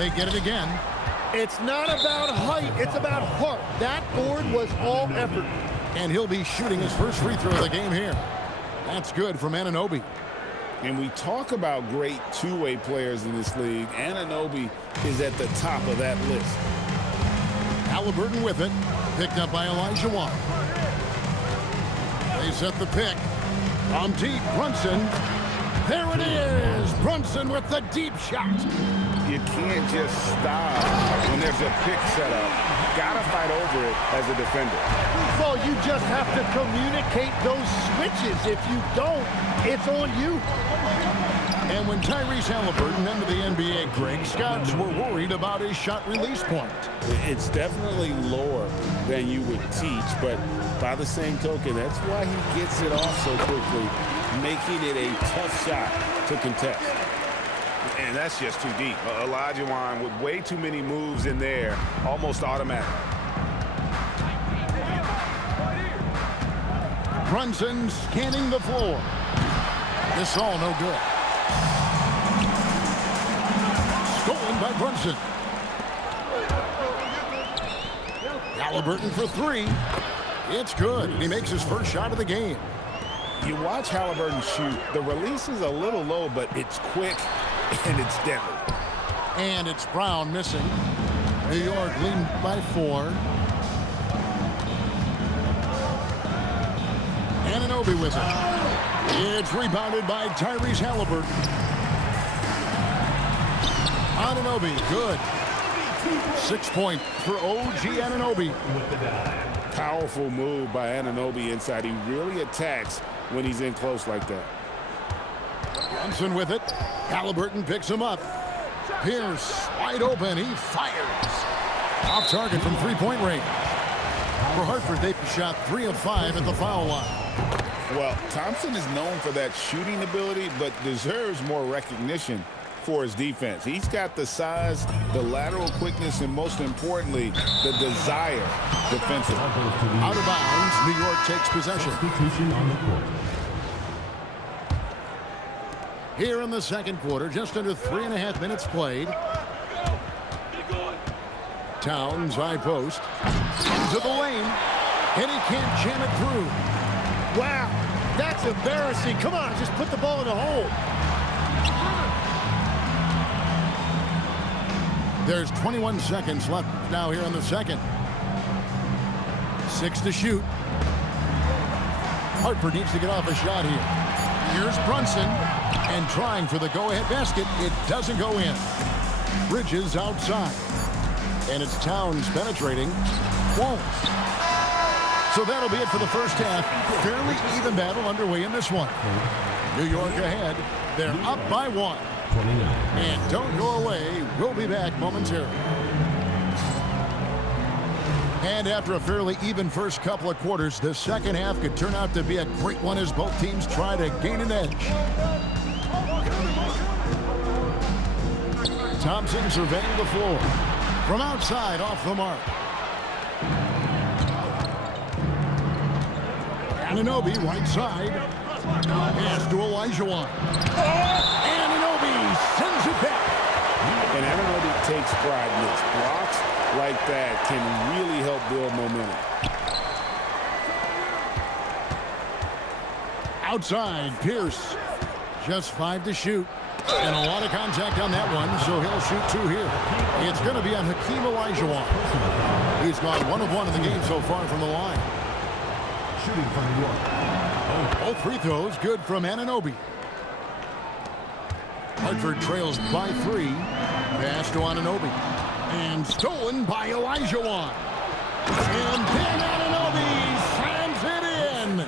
They get it again. It's not about height, it's about heart. That board was all effort. And he'll be shooting his first free throw of the game here. That's good from Anunoby. And we talk about great two-way players in this league. Anunoby is at the top of that list. Halliburton with it. Picked up by Olajuwon. They set the pick. From deep, Brunson. There it is! Brunson with the deep shot. You can't just stop when there's a pick set up. Gotta fight over it as a defender. Well, you just have to communicate those switches. If you don't, it's on you. And when Tyrese Halliburton entered the NBA, Greg, scouts were worried about his shot release point. It's definitely lower than you would teach, but by the same token, that's why he gets it off so quickly, making it a tough shot to contest. And that's just too deep. Olajuwon with way too many moves in there, almost automatic. Brunson scanning the floor. This all no good. Stolen by Brunson. Halliburton for three. It's good. He makes his first shot of the game. You watch Halliburton shoot. The release is a little low, but it's quick and it's deadly. And it's Brown missing. New York leading by 4. Anunoby with it. It's rebounded by Tyrese Halliburton. Anunoby, good. 6 points for OG Anunoby. Powerful move by Anunoby inside. He really attacks when he's in close like that. Brunson with it. Halliburton picks him up. Pierce wide open. He fires. Off target from three-point range. For Hartford, they shot 3 of 5 at the foul line. Well, Thompson is known for that shooting ability, but deserves more recognition for his defense. He's got the size, the lateral quickness, and most importantly, the desire defensively. Out of bounds, New York takes possession. Here in the second quarter, just under 3.5 minutes played. Towns high post. Into the lane. And he can't jam it through. Wow, that's embarrassing. Come on, just put the ball in the hole. There's 21 seconds left now here in the second. 6 to shoot. Hartford needs to get off a shot here. Here's Brunson. And trying for the go-ahead basket. It doesn't go in. Bridges outside. And it's Towns penetrating. Won't. So that'll be it for the first half. Fairly even battle underway in this one. New York ahead. They're up by 1. And don't go away. We'll be back momentarily. And after a fairly even first couple of quarters, the second half could turn out to be a great one as both teams try to gain an edge. Thompson surveying the floor. From outside, off the mark. Anunoby, right side. Pass to Olajuwon. Anunoby sends it back. And Anunoby takes pride in this. Blocks like that can really help build momentum. Outside, Pierce. Just 5 to shoot. And a lot of contact on that one, so he'll shoot 2 here. It's going to be on Hakeem Olajuwon. He's gone 1 of 1 in the game so far from the line. Shooting from New York. Both free throws good from Anunoby. Hartford trails by 3. Pass to Anunoby. And stolen by Olajuwon. And then Anunoby slams it in.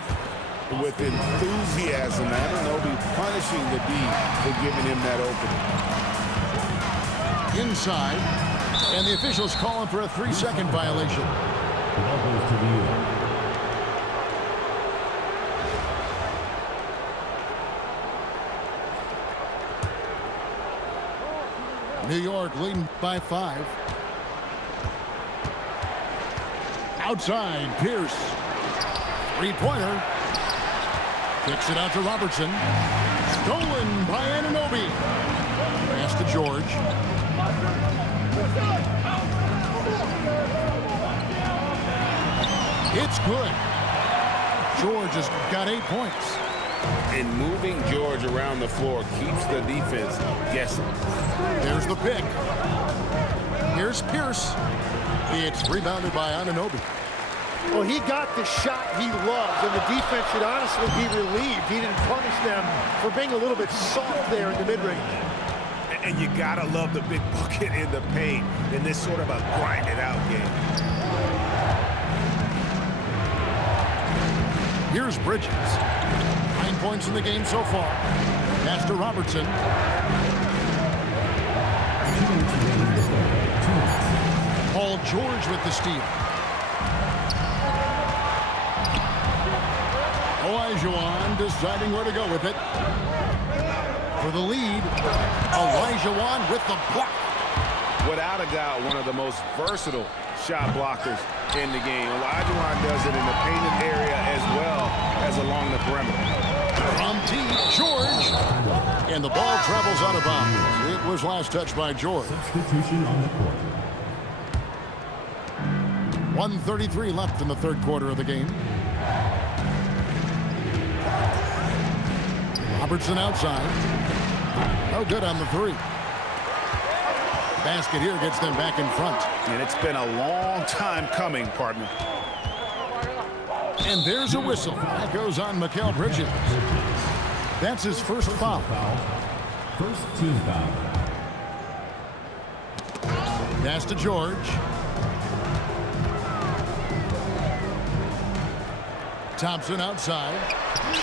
With enthusiasm, Anunoby punishing the D for giving him that opening. Inside. And the officials calling for a 3-second violation. Ball goes to New York. New York leading by 5. Outside, Pierce. 3-pointer. Kicks it out to Robertson. Stolen by Anunoby. Pass to George. It's good. George has got 8 points. And moving George around the floor keeps the defense guessing. There's the pick. Here's Pierce. It's rebounded by Anunoby. Well, he got the shot he loves, and the defense should honestly be relieved he didn't punish them for being a little bit soft there in the mid-range. And you gotta love the big bucket in the paint in this sort of a grind-it-out game. Here's Bridges. 9 points in the game so far. Pass to Robertson. Paul George with the steal. Olajuwon deciding where to go with it. For the lead, Olajuwon with the block. Without a doubt, one of the most versatile shot blockers in the game. Olajuwon does it in the painted area as well as along the perimeter. From deep, George. And the ball travels out of bounds. It was last touched by George. Substitution on the court. 1:33 left in the third quarter of the game. Robertson outside. No good on the three. Basket here gets them back in front. And it's been a long time coming, partner. And there's a whistle. That goes on Mikal Bridges. That's his first foul. First team foul. Pass to George. Thompson outside.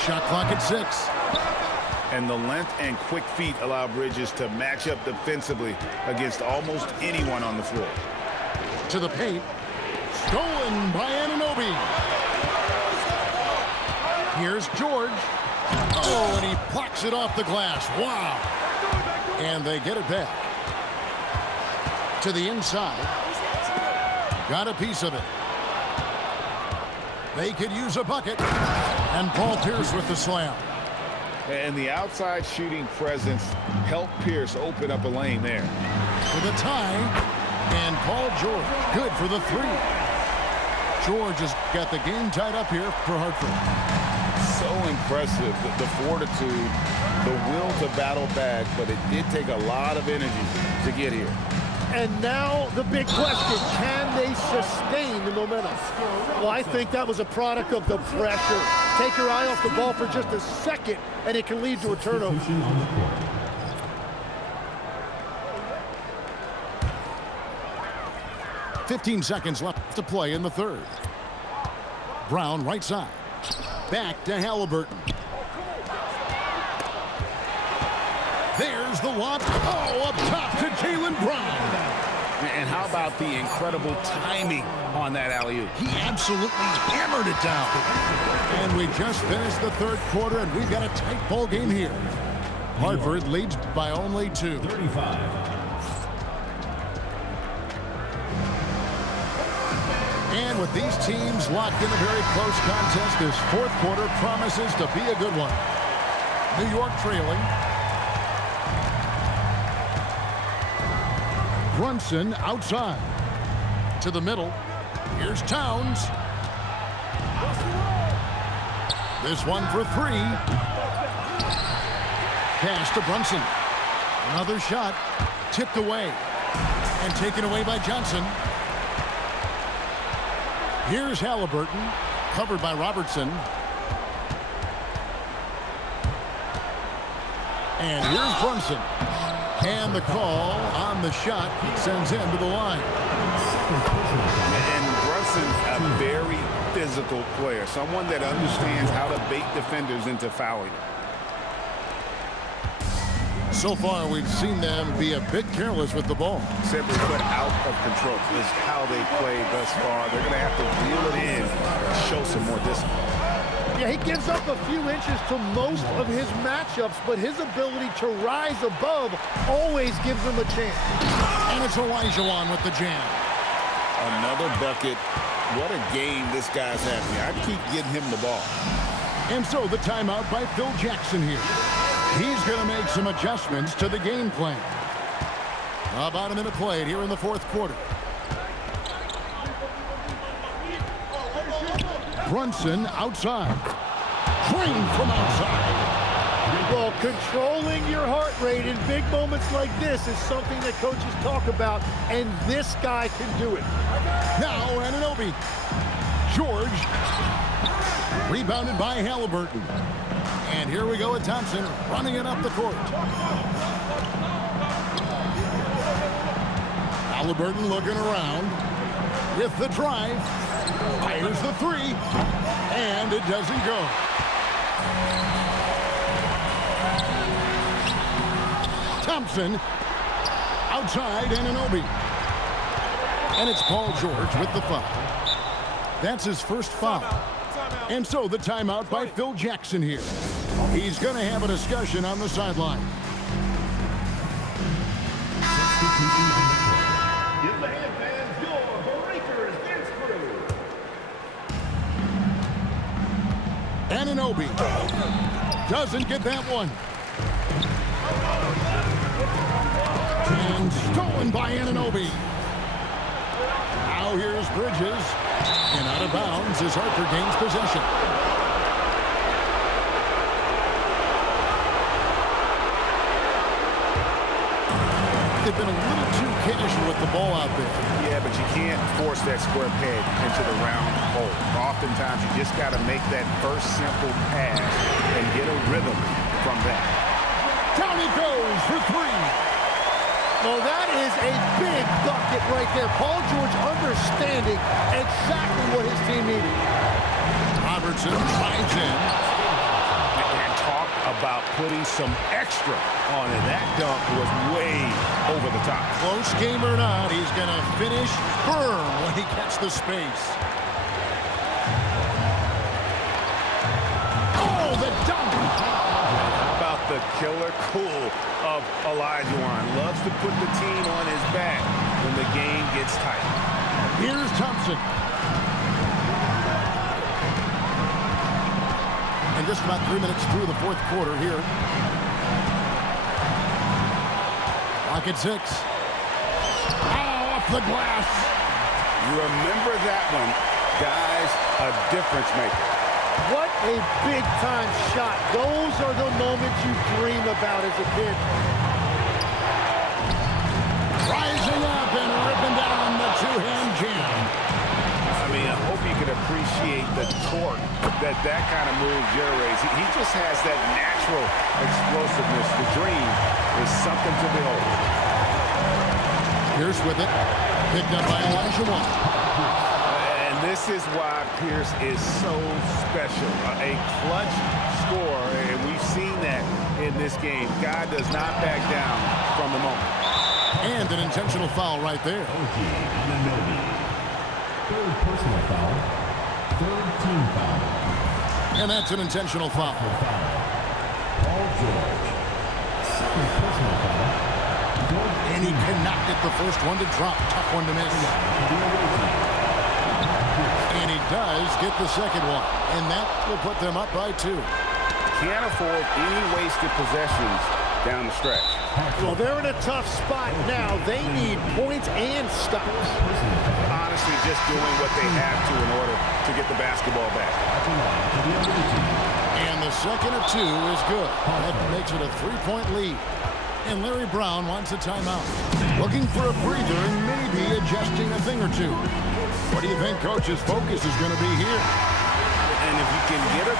Shot clock at 6. And the length and quick feet allow Bridges to match up defensively against almost anyone on the floor. To the paint. Stolen by Anunoby. Here's George. Oh, and he plucks it off the glass. Wow. And they get it back. To the inside. Got a piece of it. They could use a bucket. And Paul Pierce with the slam. And the outside shooting presence helped Pierce open up a lane there. For the tie. And Paul George. Good for the three. George has got the game tied up here for Hartford. So impressive, the fortitude, the will to battle back, but it did take a lot of energy to get here. And now the big question, can they sustain the momentum? Well, I think that was a product of the pressure. Take your eye off the ball for just a second, and it can lead to a turnover. Substitution on the court. .15 seconds left to play in the third. Brown right side. Back to Halliburton. There's the lob. Oh, up top to Jaylen Brown. And how about the incredible timing on that alley-oop? He absolutely hammered it down. And we just finished the third quarter, and we've got a tight ball game here. Hartford leads by only 2. 35. And with these teams locked in a very close contest, this fourth quarter promises to be a good one. New York trailing. Brunson outside. To the middle. Here's Towns. This one for 3. Pass to Brunson. Another shot. Tipped away. And taken away by Johnson. Here's Halliburton, covered by Robertson. And here's Brunson. And the call on the shot sends him to the line. And Brunson's a very physical player, someone that understands how to bait defenders into fouling. So far, we've seen them be a bit careless with the ball. Simply put, out of control is how they played thus far. They're going to have to reel it in and show some more discipline. Yeah, he gives up a few inches to most of his matchups, but his ability to rise above always gives him a chance. And it's Olajuwon with the jam. Another bucket. What a game this guy's having. I keep getting him the ball. And so the timeout by Phil Jackson here. He's going to make some adjustments to the game plan. About a minute played here in the fourth quarter. Brunson outside. Drained from outside. Well, controlling your heart rate in big moments like this is something that coaches talk about, and this guy can do it. Now Anunoby. George. Rebounded by Halliburton. And here we go with Thompson running it up the court. Halliburton looking around with the drive. Fires the three. And it doesn't go. Thompson outside Anunoby. And it's Paul George with the foul. That's his first foul. And so the timeout by Phil Jackson here. He's going to have a discussion on the sideline. Give the hand fans your Breakers dance crew. Anunoby doesn't get that one. And stolen by Anunoby. Now here's Bridges. And out of bounds as Harper gains possession. They've been a little too casual with the ball out there. Yeah, but you can't force that square peg into the round hole. Oftentimes, you just got to make that first simple pass and get a rhythm from that. Down he goes for three. Well, that is a big bucket right there. Paul George understanding exactly what his team needed. Robertson slides in. And talk about putting some extra on it. That dunk was way over the top. Close game or not, he's going to finish firm when he gets the space. Oh, the dunk! How about the killer cool of Olajuwon? Loves to put the team on his back when the game gets tight. Here's Thompson. And just about 3 minutes through the fourth quarter here. Clock at 6. Oh, off the glass. You remember that one, guys, a difference maker. What a big-time shot. Those are the moments you dream about as a kid. Rising up and ripping down the two-hand jam. I mean, I hope you can appreciate the torque that kind of move generates. He just has that natural explosiveness. The dream is something to behold. Pierce with it. Picked up by Olajuwon. And this is why Pierce is so special. A clutch scorer, and we've seen that in this game. Guy does not back down from the moment. And an intentional foul right there. OG Anunoby. Third personal foul. Third team foul. And that's an intentional foul. Paul George. Second personal foul. And he cannot get the first one to drop. Tough one to miss. And he does get the second one. And that will put them up by 2. Can't afford any wasted possessions down the stretch. Well, they're in a tough spot now. They need points and stops. Honestly, just doing what they have to in order to get the basketball back. And the second of 2 is good. That makes it a 3-point lead. And Larry Brown wants a timeout. Looking for a breather and maybe adjusting a thing or two. What do you think Coach's focus is going to be here? And if you can get a 3,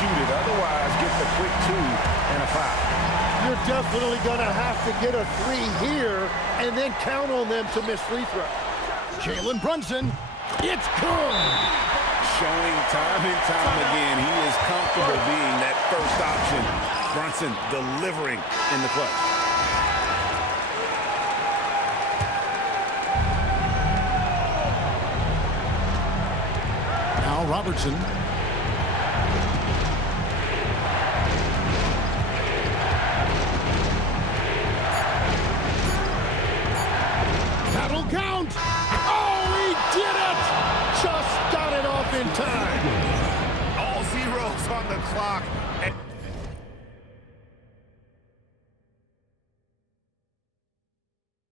shoot it. Otherwise, get the quick 2 and a foul. You're definitely going to have to get a 3 here and then count on them to miss free throw. Jalen Brunson. It's good. Showing time and time again, he is comfortable being that first option. Brunson delivering in the clutch. Now Robertson. That'll count. Oh, he did it! Just got it off in time. All zeros on the clock.